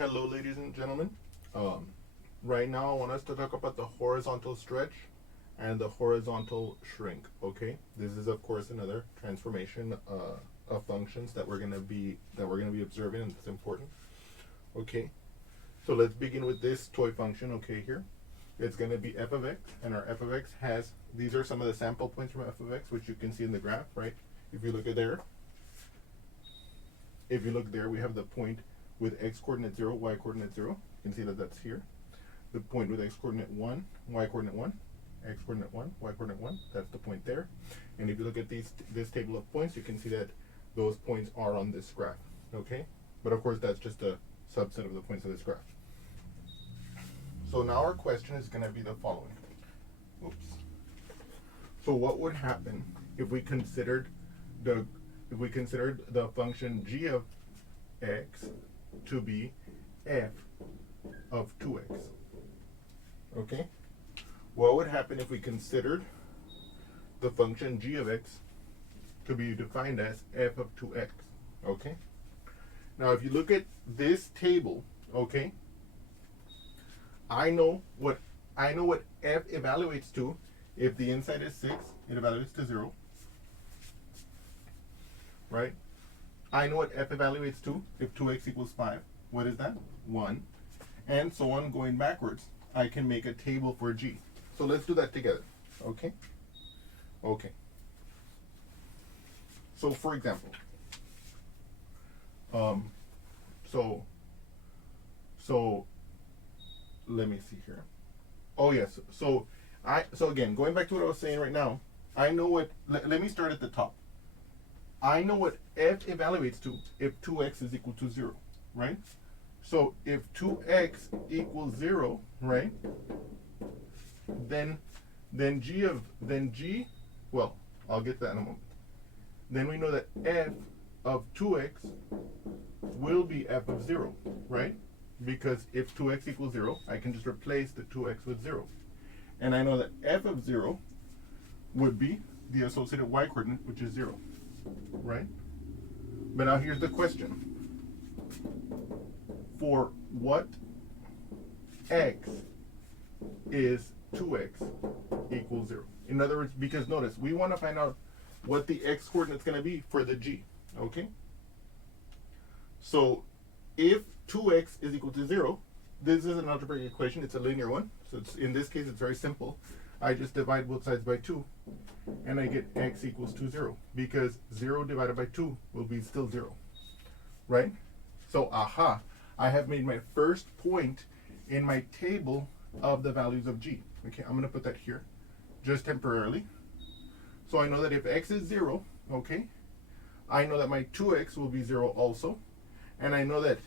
Hello, ladies and gentlemen. Um, right now, I want us to talk about the horizontal stretch and the horizontal shrink. Okay, this is of course another transformation of functions that we're gonna be observing, and it's important. Okay, so let's begin with this toy function. Okay, here it's gonna be f of x, and our f of x has these are some of the sample points from f of x, which you can see in the graph, right? If you look at there, if you look there, we have the point with x coordinate 0, y coordinate 0. You can see that that's here. The point with x coordinate 1, y coordinate 1, x coordinate 1, y coordinate 1, that's the point there. And if you look at this table of points, you can see that those points are on this graph, okay? But of course, that's just a subset of the points of this graph. So now our question is going to be the following. Oops. So what would happen if we considered the function g of x to be f of 2x? Okay? What would happen if we considered the function g of x to be defined as f of 2x? Okay? Now, if you look at this table, okay, I know what f evaluates to. If the inside is 6, it evaluates to 0. Right? I know what f evaluates to if 2x equals 5. What is that? 1. And so on going backwards. I can make a table for g. So let's do that together. Okay? Okay. So for example, so let me see here. Oh yes. So again, going back to what I was saying right now, I know what let me start at the top. I know what f evaluates to if 2x is equal to 0, right? So if 2x equals 0, right, then g, well, I'll get to that in a moment. Then we know that f of 2x will be f of 0, right? Because if 2x equals 0, I can just replace the 2x with 0. And I know that f of 0 would be the associated y coordinate, which is 0, right? But now here's the question. For what x is 2x equals 0? In other words, because notice, we want to find out what the x coordinate is going to be for the g, okay? So if 2x is equal to 0, this is an algebraic equation. It's a linear one. So in this case, it's very simple. I just divide both sides by 2, and I get x equals to 0, because 0 divided by 2 will be still 0, right? So, I have made my first point in my table of the values of g. Okay, I'm going to put that here just temporarily. So I know that if x is 0, okay, I know that my 2x will be 0 also. And I know that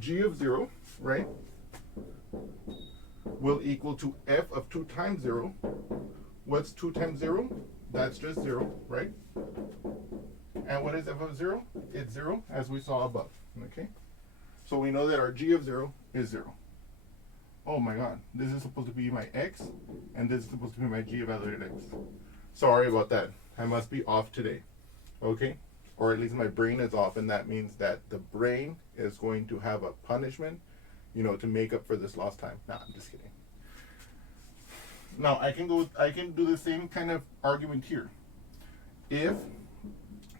g of 0, right, will equal to f of 2 times 0. What's 2 times 0? That's just 0, right? And what is f of 0? It's 0, as we saw above, okay? So we know that our g of 0 is 0. Oh my god, this is supposed to be my x, and this is supposed to be my g evaluated x. Sorry about that. I must be off today, okay? Or at least my brain is off, and that means that the brain is going to have a punishment, to make up for this lost time. Nah, I'm just kidding. Now I can do the same kind of argument here. If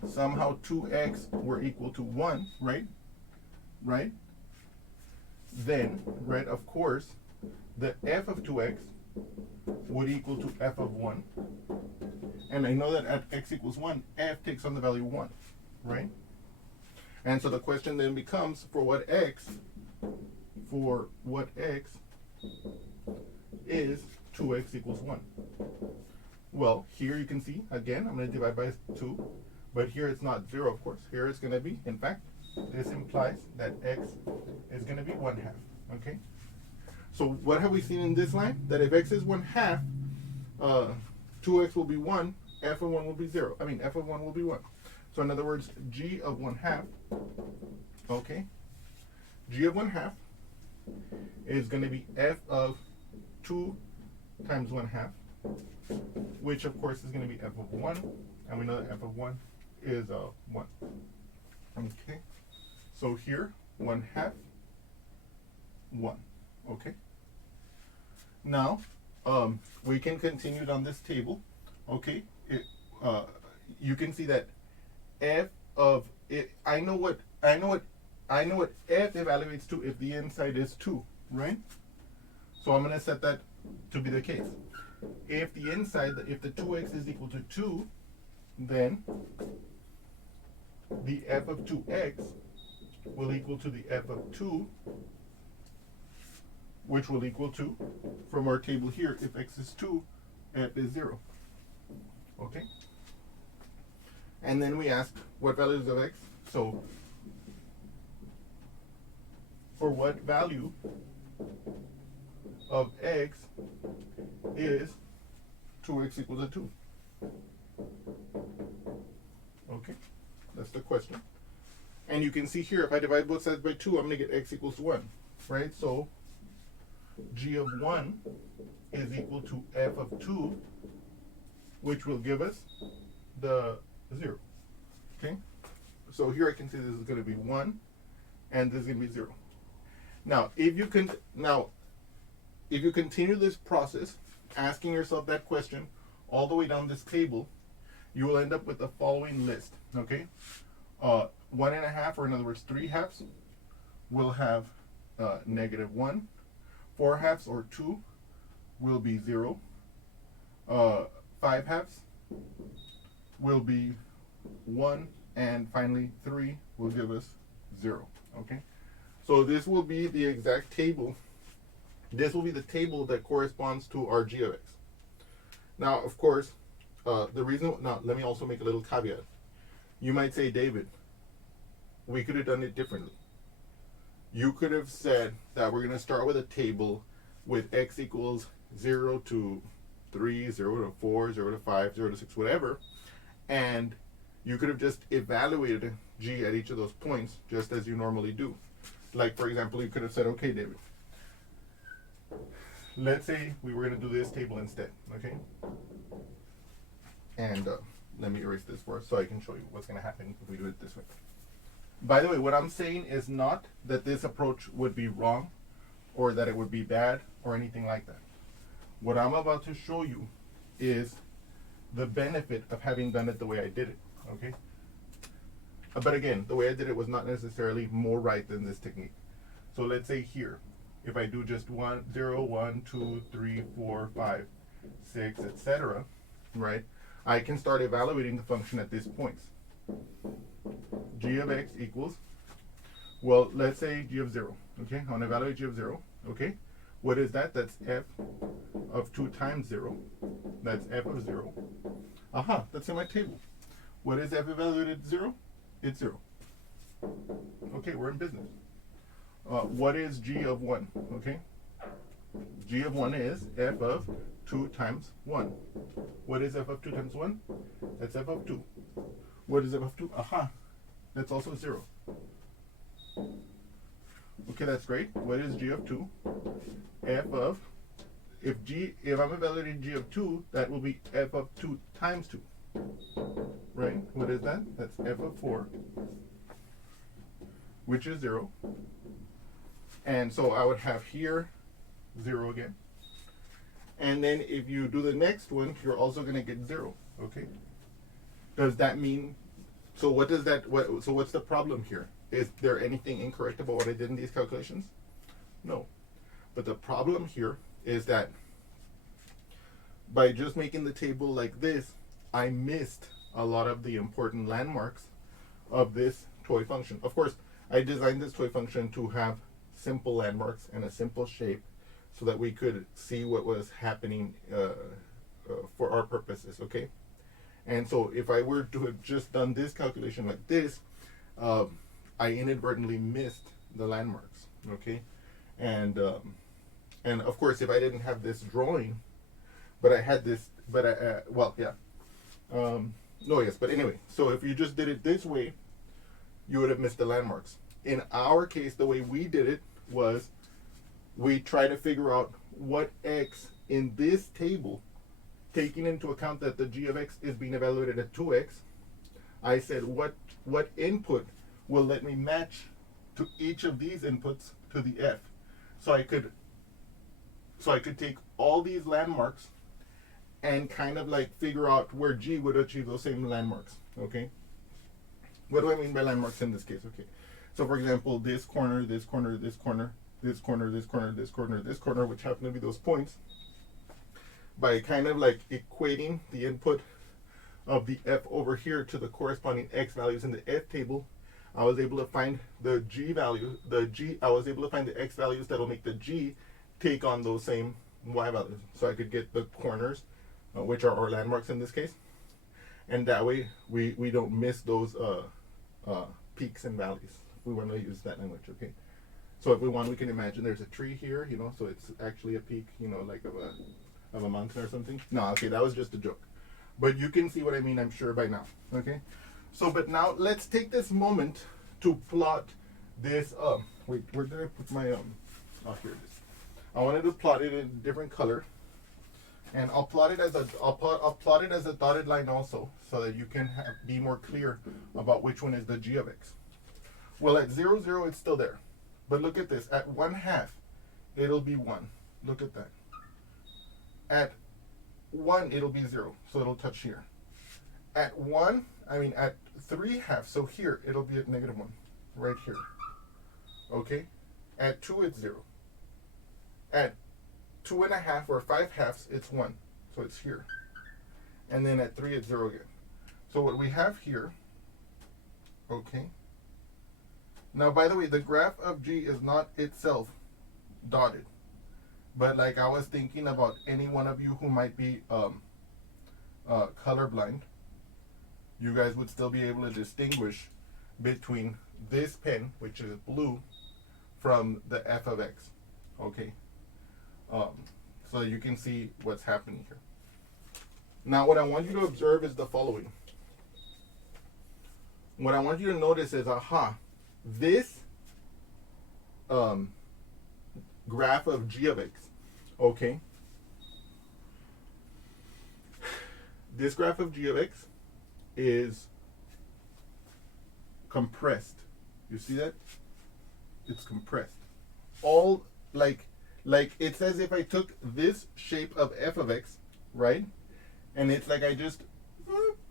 somehow 2x were equal to 1, right? Then, right, of course, the f of 2x would equal to f of 1. And I know that at x equals 1, f takes on the value 1, right? And so the question then becomes, for what x is 2x equals 1? Well, here you can see, again, I'm going to divide by 2. But here it's not 0, of course. Here it's going to be, in fact, this implies that x is going to be 1/2, okay? So what have we seen in this line? That if x is 1/2, 2x will be 1, f of 1 will be 0. F of 1 will be 1. So in other words, g of 1/2, okay, g of 1/2 is going to be f of 2 times 1/2, which of course is going to be f of 1, and we know that f of 1 is 1. Okay, so here 1/2 1. Okay. Now, we can continue down this table. Okay. You can see that f of it. I know what f evaluates to if the inside is 2, right? So I'm going to set that to be the case. If the inside, if the 2x is equal to 2, then the f of 2x will equal to the f of 2, which will equal to, from our table here, if x is 2, f is 0. Okay? And then we ask what values of x. So, for what value of x is 2x equals to 2? Okay, that's the question. And you can see here, if I divide both sides by 2, I'm going to get x equals 1, right? So, g of 1 is equal to f of 2, which will give us the 0. Okay? So here I can see this is going to be 1, and this is going to be 0. Now, if you continue this process, asking yourself that question all the way down this table, you will end up with the following list. Okay? 1.5, or in other words 3 halves, will have -1. 4 halves, or 2, will be 0. 5 halves will be 1, and finally 3 will give us 0. Okay? So this will be the exact table. This will be the table that corresponds to our g of x. Now, of course, now let me also make a little caveat. You might say, David, we could have done it differently. You could have said that we're going to start with a table with x equals 0 to 3, 0 to 4, 0 to 5, 0 to 6, whatever, and you could have just evaluated g at each of those points just as you normally do. Like, for example, you could have said, okay, David, let's say we were going to do this table instead, okay? And let me erase this for us so I can show you what's going to happen if we do it this way. By the way, what I'm saying is not that this approach would be wrong or that it would be bad or anything like that. What I'm about to show you is the benefit of having done it the way I did it, okay? But again, the way I did it was not necessarily more right than this technique. So let's say here, if I do just 0, 1, 2, 3, 4, 5, 6, etc., right? I can start evaluating the function at these points. G of x equals, well, let's say g of 0, okay? I want to evaluate g of 0, okay? What is that? That's f of 2 times 0. That's f of 0. Aha, that's in my table. What is f evaluated at 0? It's 0. Okay, we're in business. What is g of 1? Okay, g of 1 is f of 2 times 1. What is f of 2 times 1? That's f of 2. What is f of 2? Aha, that's also 0. Okay, that's great. What is g of 2? F of, if I'm evaluating g of 2, that will be f of 2 times 2. Right? What is that? That's f of 4, which is 0. And so I would have here 0 again. And then if you do the next one, you're also going to get 0. Okay? Does that mean, so what does that, so what's the problem here? Is there anything incorrect about what I did in these calculations? No. But the problem here is that by just making the table like this, I missed a lot of the important landmarks of this toy function. Of course, I designed this toy function to have simple landmarks and a simple shape so that we could see what was happening for our purposes, okay? And so if I were to have just done this calculation like this, I inadvertently missed the landmarks, okay? And of course, if I didn't have this drawing, but I had this, but well, yeah. No, yes, but anyway, so if you just did it this way, you would have missed the landmarks. In our case, the way we did it was we try to figure out what x in this table, taking into account that the g of x is being evaluated at 2x, I said what input will let me match to each of these inputs to the f. So I could take all these landmarks and kind of like figure out where G would achieve those same landmarks. Okay. What do I mean by landmarks in this case? Okay. So for example, this corner, this corner, this corner, this corner, this corner, this corner, this corner, which happen to be those points, by kind of like equating the input of the F over here to the corresponding X values in the F table, I was able to find the G value, I was able to find the X values that'll make the G take on those same Y values. So I could get the corners, which are our landmarks in this case. And that way we don't miss those peaks and valleys. We want to use that language, okay? So if we want, we can imagine there's a tree here, you know, so it's actually a peak, you know, like of a mountain or something. No, okay, that was just a joke. But you can see what I mean, I'm sure, by now, okay? So, but now let's take this moment to plot this, wait, where did I put my, oh, here it is. I wanted to plot it in a different color. And I'll plot it as a dotted line also, so that you can be more clear about which one is the G of X. Well, at 0, 0, it's still there. But look at this. At 1/2, it'll be 1. Look at that. At 1, it'll be 0, so it'll touch here. At 3/2, so here, it'll be at -1, right here. Okay? At 2, it's 0. At 2.5 or 5/2, it's 1, so it's here. And then at 3, it's 0 again. So what we have here, okay. Now, by the way, the graph of G is not itself dotted. But like I was thinking about any one of you who might be colorblind, you guys would still be able to distinguish between this pen, which is blue, from the F of X, okay? So you can see what's happening here. Now, what I want you to observe is the following. What I want you to notice is, this graph of G of X, okay? This graph of G of X is compressed. You see that? It's compressed. All like it's as if I took this shape of F of X, right? And it's like I just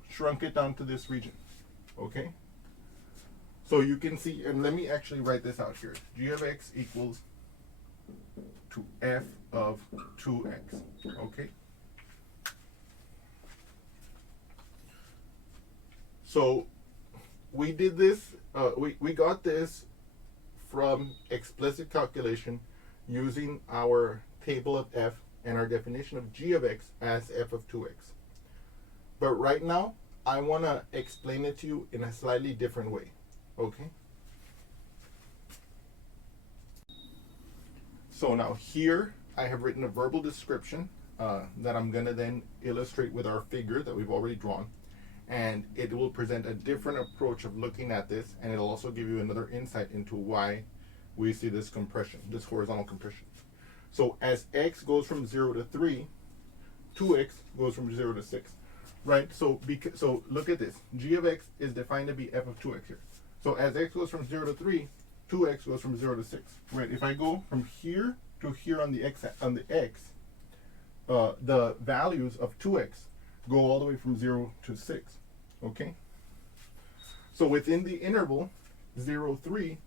shrunk it down to this region, okay? So you can see, and let me actually write this out here. G of X equals to F of 2X, okay? So we did this, we got this from explicit calculation using our table of F and our definition of G of X as F of 2X. But right now, I want to explain it to you in a slightly different way, okay? So now here, I have written a verbal description that I'm going to then illustrate with our figure that we've already drawn. And it will present a different approach of looking at this, and it'll also give you another insight into why we see this compression, this horizontal compression. So as X goes from 0 to 3, 2X goes from 0 to 6, right? So look at this. G of X is defined to be F of 2X here. So as X goes from 0 to 3, 2X goes from 0 to 6, right? If I go from here to here on the X, the values of 2X go all the way from 0 to 6, okay? So within the interval 0, 3,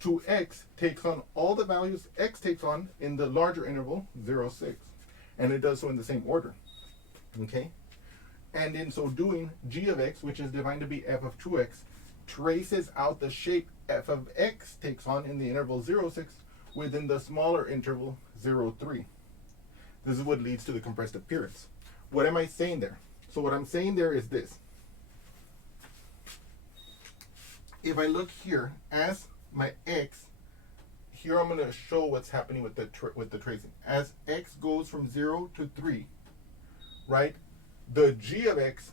2X takes on all the values X takes on in the larger interval 0, 6. And it does so in the same order, okay? And in so doing, G of X, which is defined to be F of 2X, traces out the shape F of X takes on in the interval 0, 6 within the smaller interval 0, 3. This is what leads to the compressed appearance. What am I saying there? So what I'm saying there is this. If I look here as my X, here I'm going to show what's happening with the tracing. As X goes from 0 to 3, right, the G of X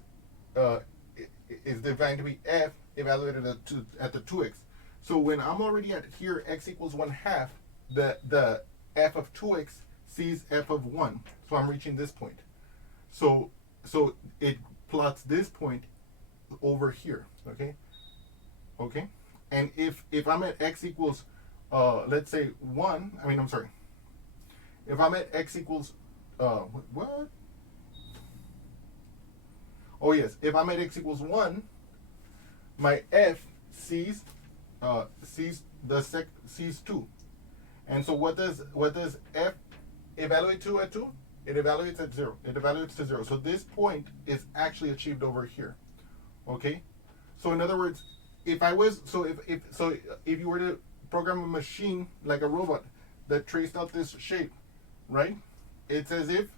is defined to be F evaluated at the 2X. So when I'm already at here, X equals 1/2, the F of 2X sees F of 1. So I'm reaching this point. So it plots this point over here, okay? Okay? And if I'm at X equals, let's say 1, if I'm at x equals, what? Oh yes, if I'm at x equals 1, my f sees sees 2. And so what does f evaluate to at 2? It evaluates at 0. It evaluates to 0. So this point is actually achieved over here. Okay? So in other words, if you were to program a machine like a robot that traced out this shape, right? It's as if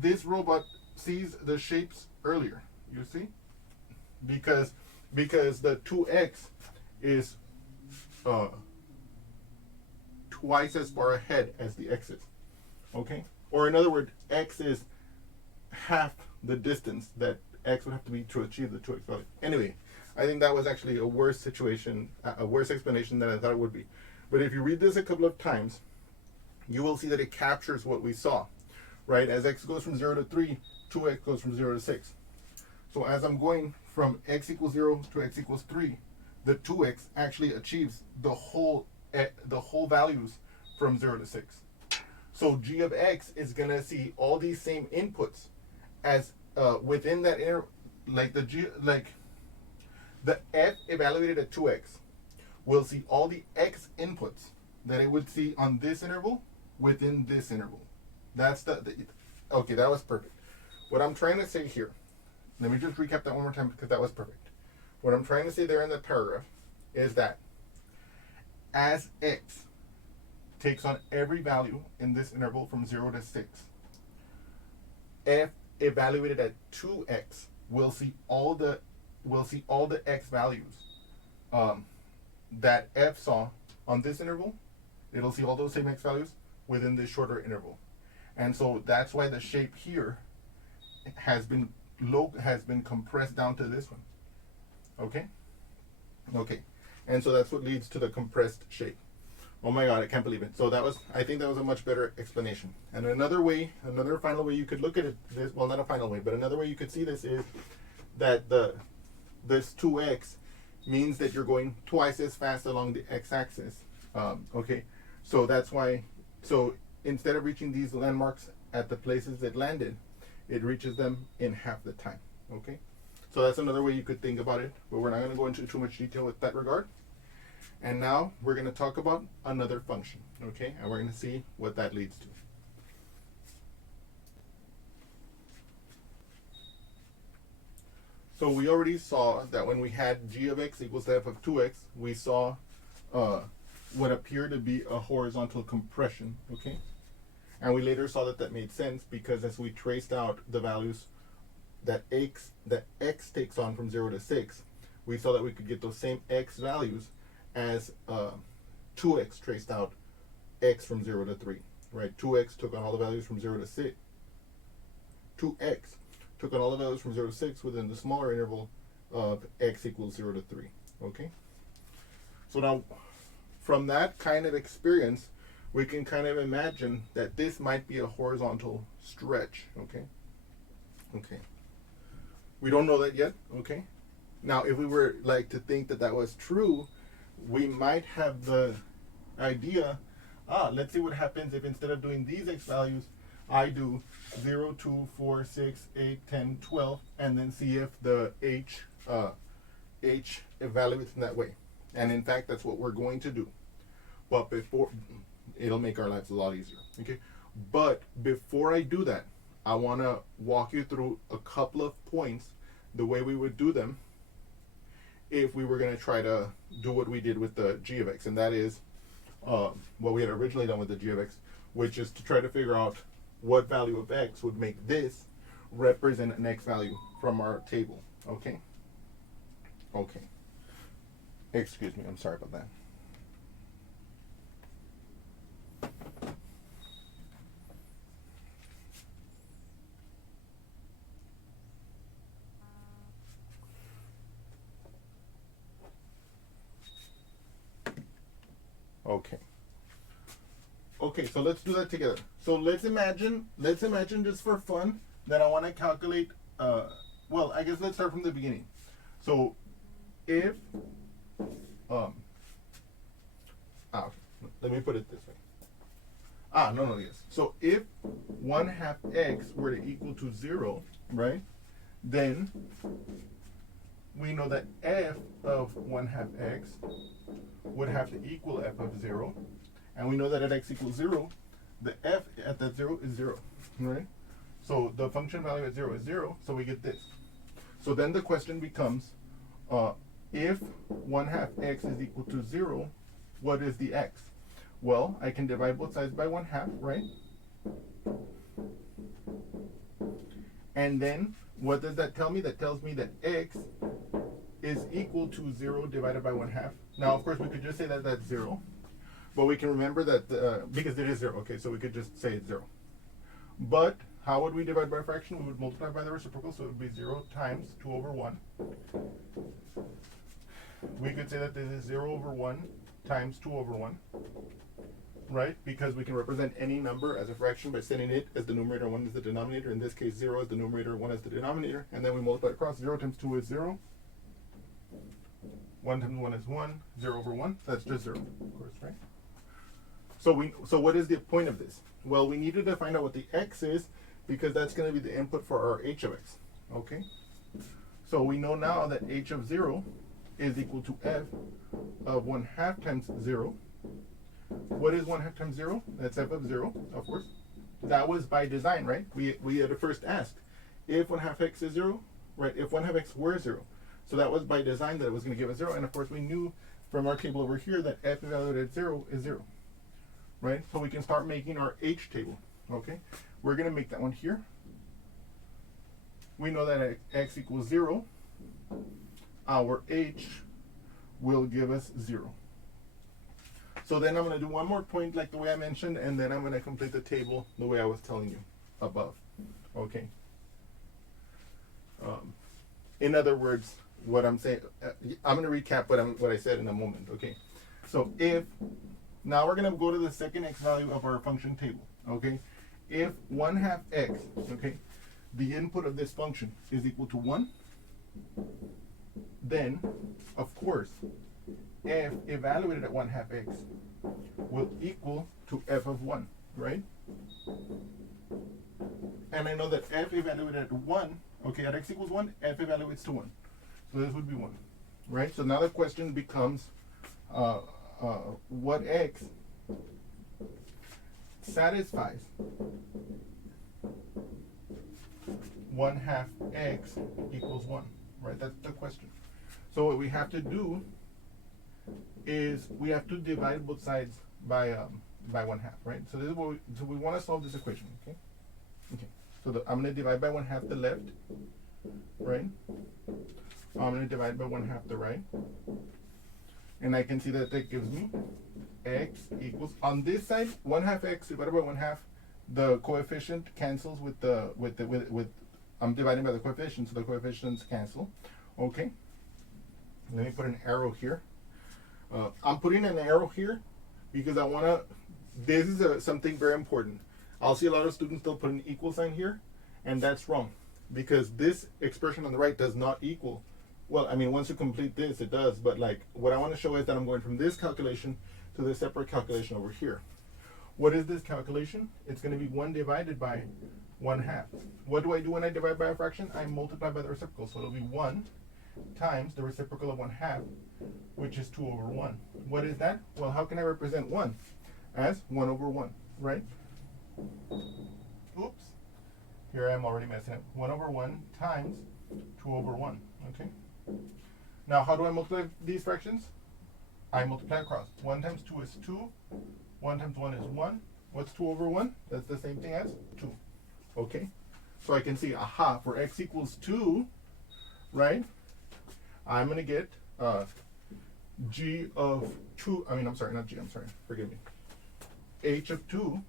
this robot sees the shapes earlier. You see? Because the 2x is twice as far ahead as the x is. Okay? Or in other words, x is half the distance that x would have to be to achieve the 2x value. Anyway, I think that was actually a worse situation, a worse explanation than I thought it would be. But if you read this a couple of times, you will see that it captures what we saw, right? As x goes from 0 to 3, 2x goes from 0 to 6. So as I'm going from x equals 0 to x equals 3, the 2x actually achieves the whole values from 0 to 6. So g of x is going to see all these same inputs as within that the f evaluated at 2x will see all the x inputs that it would see on this interval within this interval. That's okay, that was perfect. What I'm trying to say here, let me just recap that one more time because that was perfect. What I'm trying to say there in the paragraph is that as x takes on every value in this interval from 0 to 6, f evaluated at 2x will see all the x values that f saw on this interval. It'll see all those same x values within this shorter interval. And so that's why the shape here has been compressed down to this one. Okay? Okay. And so that's what leads to the compressed shape. Oh my God, I can't believe it. So I think that was a much better explanation. And another final way you could look at it, not a final way, but another way you could see this is that this 2x means that you're going twice as fast along the x-axis. Okay, so that's why, so instead of reaching these landmarks at the places it landed, it reaches them in half the time. Okay, so that's another way you could think about it, but we're not going to go into too much detail with that regard. And now we're going to talk about another function, okay, and we're going to see what that leads to. So we already saw that when we had g of x equals to f of 2x, we saw what appeared to be a horizontal compression, okay? And we later saw that made sense because as we traced out the values that x takes on from 0 to 6, we saw that we could get those same x values as 2x traced out x from 0 to 3, right? 2x took on all the values from 0 to 6. 2x took on all the values from 0 to 6 within the smaller interval of x equals 0 to 3, okay? So now, from that kind of experience, we can kind of imagine that this might be a horizontal stretch, okay? Okay. We don't know that yet, okay? Now, if we were like to think that was true, we might have the idea, let's see what happens if instead of doing these x values, I do 0, 2, 4, 6, 8, 10, 12, and then see if the h evaluates in that way. And in fact, that's what we're going to do. But it'll make our lives a lot easier, okay? But before I do that, I want to walk you through a couple of points, the way we would do them if we were going to try to do what we did with the g of x, and that is what we had originally done with the g of x, which is to try to figure out what value of x would make this represent an x value from our table, okay? Okay. Excuse me, I'm sorry about that. Okay. Okay, so let's do that together. So let's imagine just for fun that I want to calculate, well, I guess let's start from the beginning. So if, let me put it this way. Yes. So if 1/2 x were to equal to 0, right, then we know that f of 1/2 x would have to equal f of 0. And we know that at x equals 0, the f at that 0 is 0, right? So the function value at 0 is 0, so we get this. So then the question becomes, if 1/2 x is equal to 0, what is the x? Well, I can divide both sides by 1/2, right? And then what does that tell me? That tells me that x is equal to 0 divided by 1/2. Now, of course, we could just say that that's 0. But we can remember that, because it is 0, okay, so we could just say it's 0. But how would we divide by a fraction? We would multiply by the reciprocal, so it would be 0 times 2 over 1. We could say that this is 0 over 1 times 2 over 1, right? Because we can represent any number as a fraction by setting it as the numerator, 1 as the denominator. In this case, 0 as the numerator, 1 as the denominator. And then we multiply across. 0 times 2 is 0. 1 times 1 is 1. 0 over 1, that's just 0, of course, right? So what is the point of this? Well, we needed to find out what the x is, because that's going to be the input for our h of x, okay? So we know now that h of 0 is equal to f of 1/2 times 0. What is 1/2 times 0? That's f of 0, of course. That was by design, right? We had to first ask, if 1/2 x is 0, right? If 1/2 x were 0. So that was by design that it was going to give us 0. And of course, we knew from our table over here that f evaluated at 0 is 0. Right? So we can start making our h table. Okay? We're going to make that one here. We know that at x equals 0, our h will give us 0. So then I'm going to do one more point like the way I mentioned, and then I'm going to complete the table the way I was telling you above. Okay? In other words, what I'm saying, I'm going to recap what I said in a moment. Okay? So now we're going to go to the second x value of our function table, okay? If 1/2 x, okay, the input of this function is equal to 1, then, of course, f evaluated at 1/2 x will equal to f of 1, right? And I know that f evaluated at 1, okay, at x equals 1, f evaluates to 1. So this would be 1, right? So now the question becomes, what x satisfies 1/2 x equals 1, right? That's the question. So what we have to do is we have to divide both sides by 1/2, right? So this is what we want to solve this equation, okay? Okay. So I'm going to divide by 1/2 the left, right? I'm going to divide by 1/2 the right. And I can see that gives me x equals, on this side, 1/2 x divided by 1/2, the coefficient cancels with I'm dividing by the coefficient, so the coefficients cancel. Okay. Let me put an arrow here. I'm putting an arrow here because I want to, this is something very important. I'll see a lot of students still put an equal sign here, and that's wrong, because this expression on the right does not equal. Well, I mean, once you complete this, it does, but like, what I want to show is that I'm going from this calculation to this separate calculation over here. What is this calculation? It's going to be 1 divided by 1/2. What do I do when I divide by a fraction? I multiply by the reciprocal, so it'll be 1 times the reciprocal of 1/2, which is 2 over 1. What is that? Well, how can I represent 1? As 1 over 1, right? Oops. Here I am already messing up. 1 over 1 times 2 over 1, okay? Now, how do I multiply these fractions? I multiply across. 1 times 2 is 2. 1 times 1 is 1. What's 2 over 1? That's the same thing as 2. Okay? So I can see, aha, for x equals 2, right? I'm going to get g of 2. I mean, I'm sorry, not g. I'm sorry. Forgive me. H of 2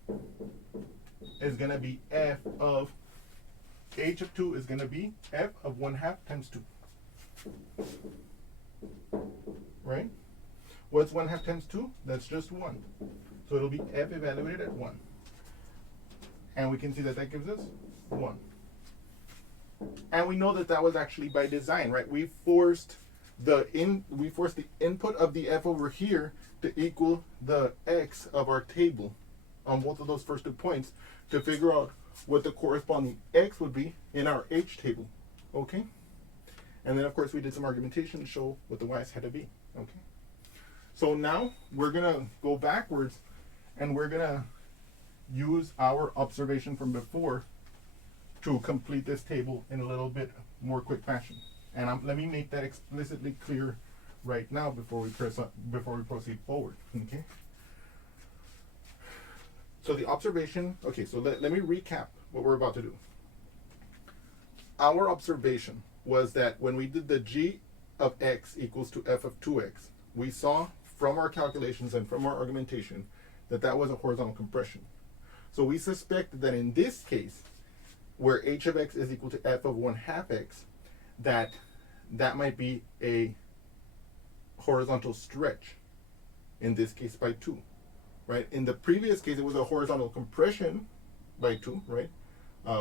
is going to be f of, h of 2 is going to be f of 1/2 times 2. Right? What's 1/2 times 2? That's just 1. So it'll be f evaluated at 1. And we can see that that gives us 1. And we know that that was actually by design, right? We forced the input of the f over here to equal the x of our table, on both of those first 2 points to figure out what the corresponding x would be in our h table, okay? And then of course we did some argumentation to show what the y's had to be, okay? So now we're gonna go backwards and we're gonna use our observation from before to complete this table in a little bit more quick fashion. And let me make that explicitly clear right now before we proceed forward, okay? So the observation, okay, so let me recap what we're about to do. Our observation was that when we did the g of x equals to f of 2x, we saw from our calculations and from our argumentation that that was a horizontal compression. So we suspect that in this case, where h of x is equal to f of 1/2 x, that might be a horizontal stretch, in this case by 2, right? In the previous case, it was a horizontal compression by 2, right?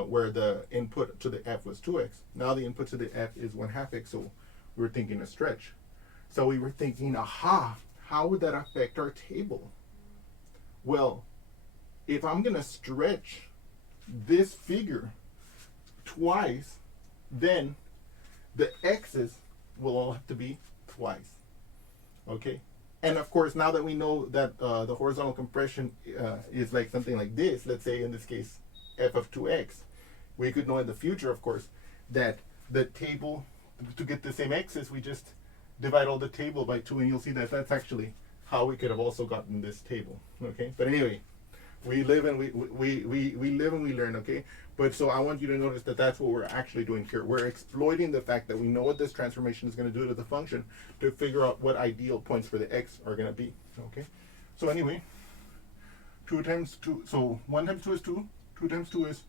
Where the input to the f was 2x. Now the input to the f is 1/2 x, so we were thinking a stretch. So we were thinking, aha, how would that affect our table? Well, if I'm gonna stretch this figure twice, then the x's will all have to be twice, okay? And of course, now that we know that the horizontal compression is like something like this, let's say in this case, f of 2x, we could know in the future, of course, that the table, to get the same x's, we just divide all the table by 2, and you'll see that that's actually how we could have also gotten this table, okay? But anyway, we live and we live and we learn, okay? But so I want you to notice that that's what we're actually doing here. We're exploiting the fact that we know what this transformation is going to do to the function to figure out what ideal points for the x are going to be, okay? So anyway, 2 times 2, so 1 times 2 is 2, 2 times 2 is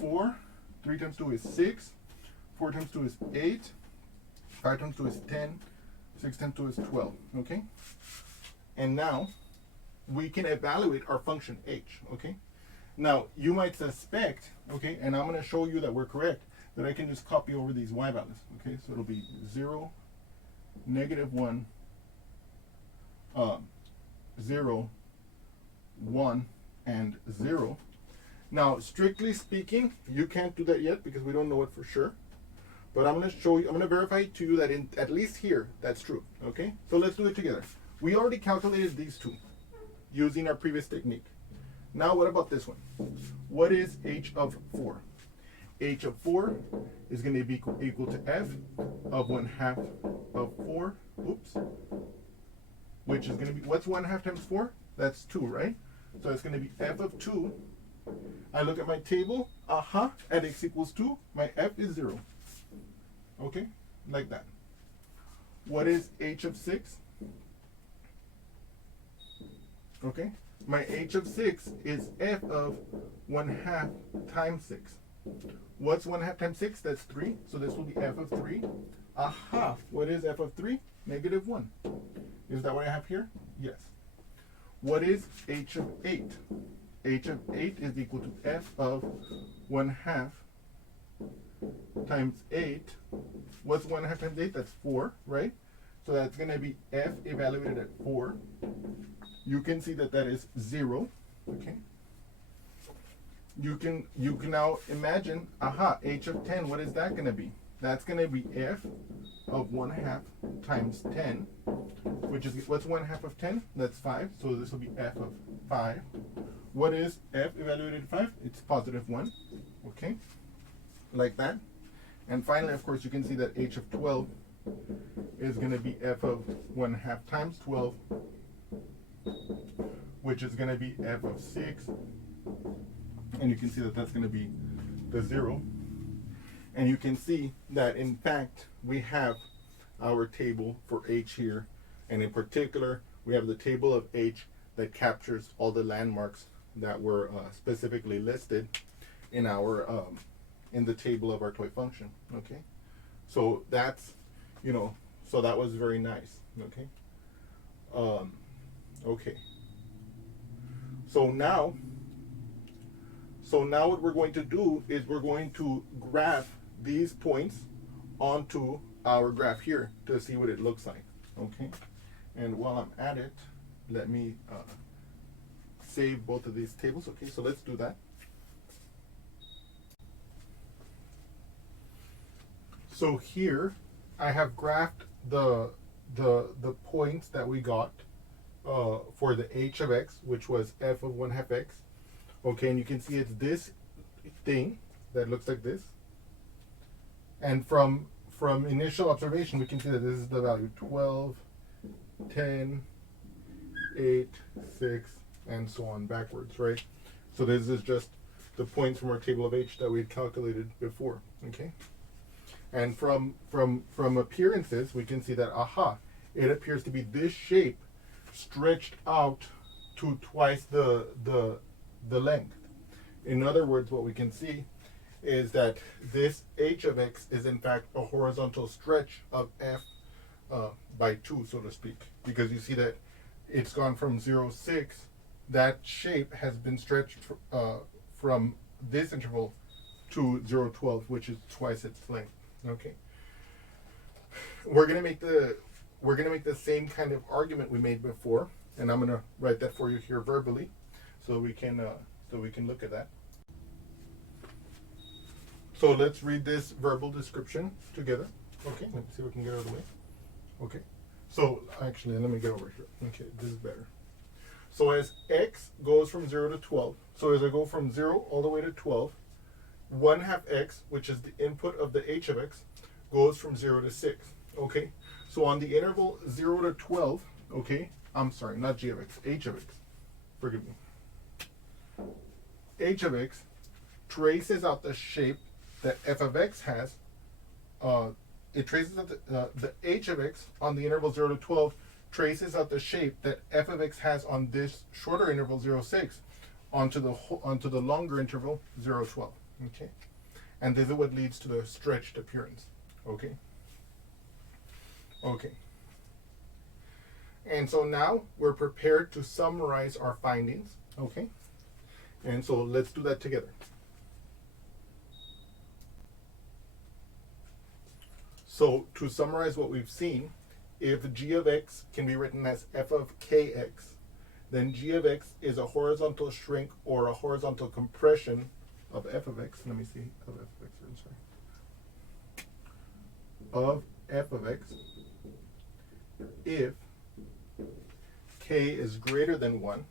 4, 3 times 2 is 6, 4 times 2 is 8, 5 times 2 is 10, 6 times 2 is 12, okay? And now we can evaluate our function h, okay? Now, you might suspect, okay, and I'm going to show you that we're correct, that I can just copy over these y values, okay? So it'll be 0, -1, 0, 1, and 0. Now, strictly speaking, you can't do that yet because we don't know it for sure. But I'm going to show you, I'm going to verify to you that in at least here, that's true, okay? So let's do it together. We already calculated these two using our previous technique. Now what about this one? What is h of 4? H of 4 is going to be equal to f of 1/2 of 4, oops, which is going to be, what's 1/2 times 4? That's 2, right? So it's going to be f of 2. I look at my table, at x equals 2, my f is 0. Okay, like that. What is h of 6? Okay, my h of 6 is f of 1/2 times 6. What's 1/2 times 6? That's 3. So this will be f of 3. What is f of 3? -1. Is that what I have here? Yes. What is h of 8? H of 8 is equal to f of 1/2 times 8. What's 1/2 times 8? That's 4, right? So that's going to be f evaluated at 4. You can see that that is 0, okay? You can now imagine, h of 10, what is that going to be? That's going to be f of 1/2 times 10, which is, what's 1/2 of 10? That's 5, so this will be f of 5. What is f evaluated at 5? It's +1, okay? Like that. And finally, of course, you can see that h of 12 is going to be f of 1/2 times 12, which is going to be f of 6. And you can see that that's going to be the 0. And you can see that, in fact, we have our table for h here. And in particular, we have the table of h that captures all the landmarks that were specifically listed in our in the table of our toy function. Okay, so that's, so that was very nice. Okay. Okay. So now what we're going to do is we're going to graph these points onto our graph here to see what it looks like. Okay. And while I'm at it, let me save both of these tables. Okay, so let's do that. So here I have graphed the points that we got for the h of x, which was f of 1/2 x. Okay, and you can see it's this thing that looks like this. And from initial observation, we can see that this is the value 12, 10, 8, 6, and so on backwards, right? So this is just the points from our table of h that we had calculated before, okay? And from appearances, we can see that, it appears to be this shape stretched out to twice the length. In other words, what we can see is that this h of x is in fact a horizontal stretch of f by 2, so to speak, because you see that it's gone from 0, 6. That shape has been stretched from this interval to 0, 12, which is twice its length. Okay. We're gonna make the same kind of argument we made before, and I'm gonna write that for you here verbally, so we can look at that. So let's read this verbal description together. Okay, let me see if we can get out of the way. Okay. So actually, let me get over here. Okay, this is better. So as x goes from 0 to 12, so as I go from 0 all the way to 12, 1/2 x, which is the input of the h of x, goes from 0 to 6. Okay, so on the interval 0 to 12, okay, I'm sorry, not g of x, h of x, forgive me. H of x traces out the shape that f of x has. It traces out the h of x on the interval 0 to 12 traces out the shape that f of x has on this shorter interval 0, 6 onto the longer interval 0, 12. Okay, and this is what leads to the stretched appearance. Okay. Okay. And so now we're prepared to summarize our findings. Okay. And so let's do that together. So to summarize what we've seen, if g of x can be written as f of kx, then g of x is a horizontal shrink or a horizontal compression of f of x. Let me see, of f of x, I'm sorry. Of f of x if k is greater than 1,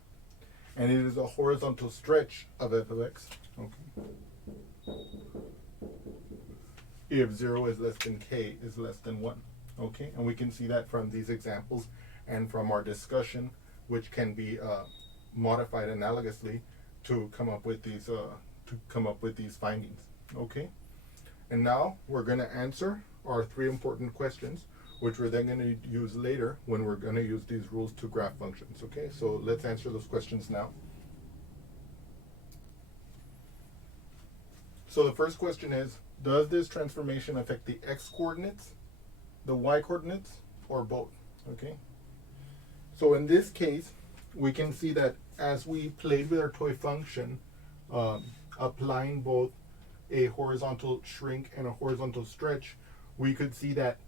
and it is a horizontal stretch of f of x. Okay. If 0 is less than k is less than 1. Okay, and we can see that from these examples and from our discussion, which can be modified analogously to come up with these findings. Okay, and now we're going to answer our 3 important questions, which we're then going to use later when we're going to use these rules to graph functions. Okay, so let's answer those questions now. So the first question is, does this transformation affect the x coordinates, the y coordinates, or both? Okay. So in this case, we can see that as we played with our toy function, applying both a horizontal shrink and a horizontal stretch, we could see that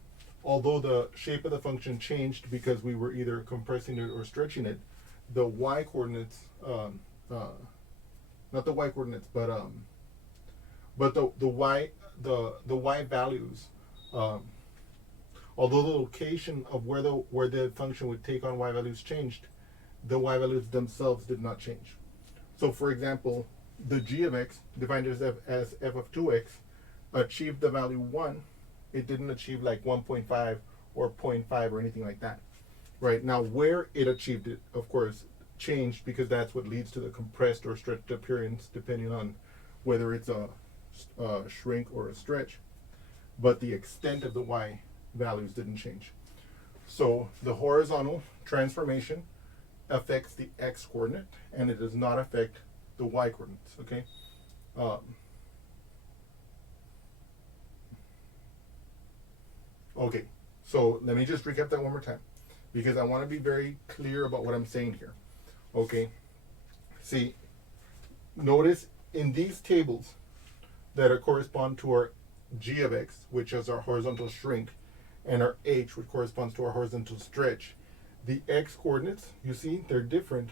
although the shape of the function changed because we were either compressing it or stretching it, the y coordinates, not the y coordinates, but the y values, although the location of where the function would take on y values changed, the y values themselves did not change. So for example, the g of x, defined as f of 2x, achieved the value 1. It didn't achieve like 1.5 or 0.5 or anything like that. Right, now where it achieved it, of course, changed, because that's what leads to the compressed or stretched appearance, depending on whether it's a shrink or a stretch. But the extent of the y values didn't change. So the horizontal transformation affects the x coordinate, and it does not affect the y coordinates. Okay. Okay, so let me just recap that one more time, because I want to be very clear about what I'm saying here. Okay, see, notice in these tables that correspond to our g of x, which is our horizontal shrink, and our h, which corresponds to our horizontal stretch, the x coordinates, you see, they're different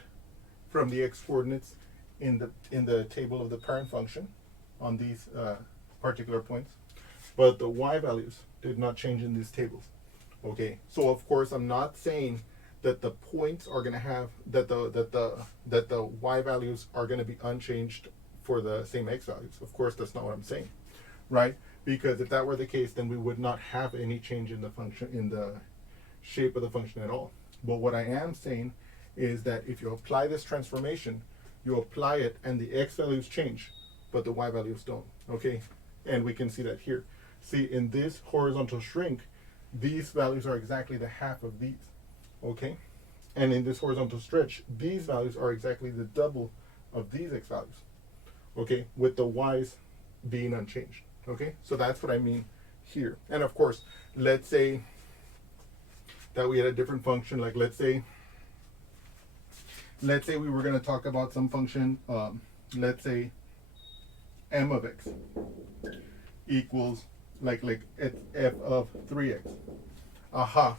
from the x coordinates in the table of the parent function on these particular points, but the y values did not change in these tables. Okay, so of course I'm not saying that the points are going to have that the y values are going to be unchanged for the same x values. Of course, that's not what I'm saying, right? Because if that were the case, then we would not have any change in the function, in the shape of the function at all. But what I am saying is that if you apply this transformation, you apply it and the x values change, but the y values don't. Okay, and we can see that here. See, in this horizontal shrink, these values are exactly the half of these. Okay, and in this horizontal stretch, these values are exactly the double of these x values. Okay, with the y's being unchanged. Okay, so that's what I mean here. And of course, let's say that we had a different function, like let's say we were going to talk about some function, let's say m of x equals like f of 3x. Aha,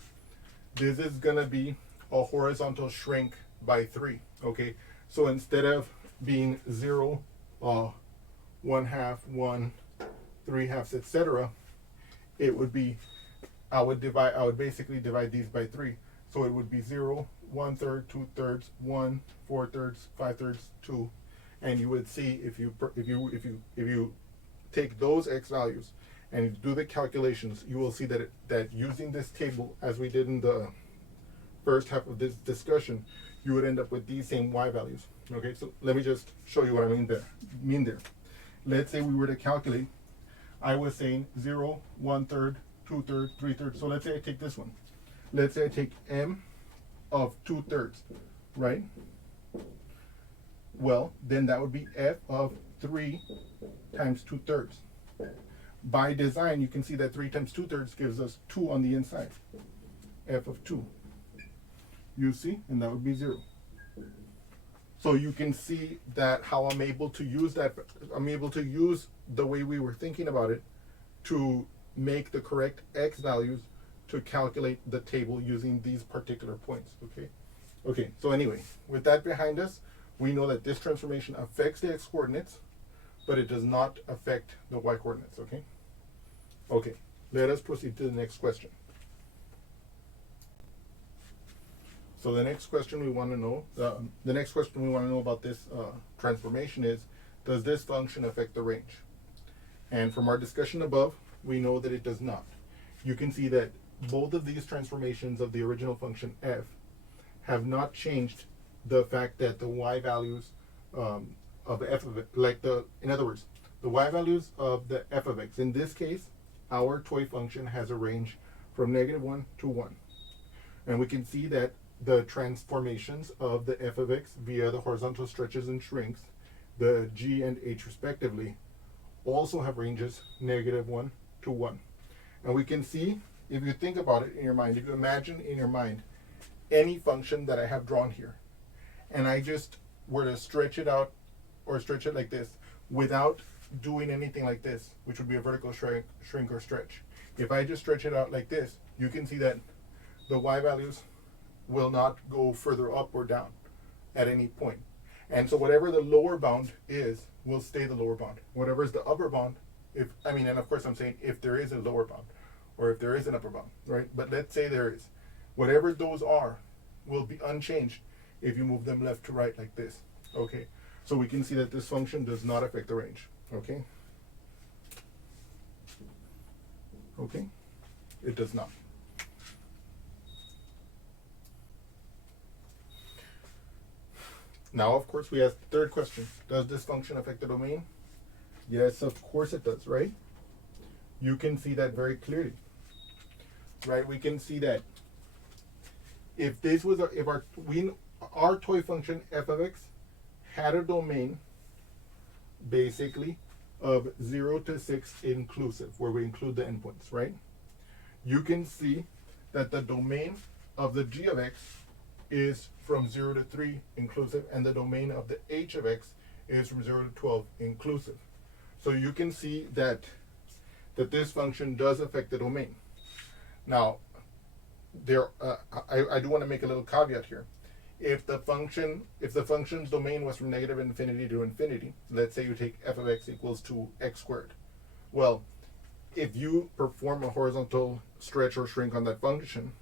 this is going to be a horizontal shrink by 3. Okay, so instead of being 0, 1/2, 1, 3/2, etc., it would be, I would basically divide these by 3. So it would be 0, 1/3, 2/3, 1, 4/3, 5/3, 2, and you would see if you take those x values and you do the calculations, you will see that using this table as we did in the first half of this discussion, you would end up with these same y values. Okay, so let me just show you what I mean there. Let's say we were to calculate, I was saying 0, 1/3, 2/3, 3/3. So let's say I take this one. Let's say I take m of 2/3, right? Well, then that would be f of 3 times 2/3. By design, you can see that 3 times 2/3 gives us 2 on the inside. F of 2. You see? And that would be 0. So you can see that how I'm able to use that. I'm able to use the way we were thinking about it to make the correct x values to calculate the table using these particular points. Okay, so anyway, with that behind us, we know that this transformation affects the x coordinates, but it does not affect the y coordinates. Okay, let us proceed to the next question. So the next question we want to know, about this transformation is, does this function affect the range? And from our discussion above, we know that it does not. You can see that both of these transformations of the original function f have not changed the fact that the y values of f of x, in other words, the y values of the f of x, in this case, our toy function has a range from -1 to 1. And we can see that the transformations of the f of x via the horizontal stretches and shrinks, the g and h respectively, also have ranges -1 to 1. And we can see, if you think about it in your mind, if you imagine in your mind any function that I have drawn here, and I just were to stretch it out or stretch it like this without doing anything like this, which would be a vertical shrink or stretch. If I just stretch it out like this, you can see that the y values will not go further up or down at any point. And so whatever the lower bound is will stay the lower bound. Whatever is the upper bound, and of course I'm saying if there is a lower bound or if there is an upper bound, right? But let's say there is. Whatever those are will be unchanged if you move them left to right like this. Okay, so we can see that this function does not affect the range. Okay, it does not. Now, of course, we ask the third question. Does this function affect the domain? Yes, of course it does, right? You can see that very clearly, right? We can see that if this was our toy function f of x had a domain basically of 0 to 6 inclusive, where we include the endpoints, right? You can see that the domain of the g of x is from 0 to 3 inclusive, and the domain of the h of x is from 0 to 12 inclusive. So you can see that this function does affect the domain. Now, I do want to make a little caveat here. if the function's domain was from negative infinity to infinity, let's say you take f of x equals to x squared. Well, if you perform a horizontal stretch or shrink on that function,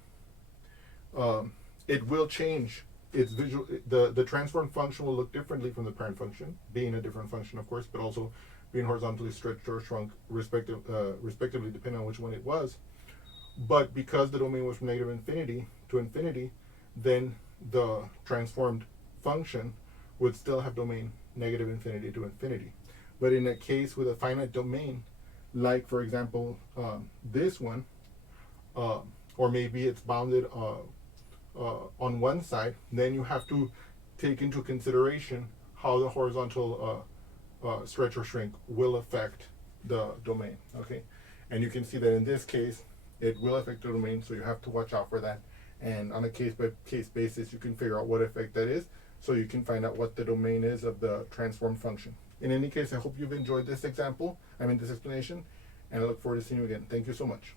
it will change its visual. The transformed function will look differently from the parent function, being a different function, of course, but also being horizontally stretched or shrunk, respectively, depending on which one it was. But because the domain was from negative infinity to infinity, then the transformed function would still have domain negative infinity to infinity. But in a case with a finite domain, like for example this one, or maybe it's bounded on one side, then you have to take into consideration how the horizontal stretch or shrink will affect the domain. Okay, and you can see that in this case it will affect the domain, so you have to watch out for that. And on a case-by-case basis, you can figure out what effect that is, so you can find out what the domain is of the transformed function. In any case, I hope you've enjoyed this explanation, and I look forward to seeing you again. Thank you so much.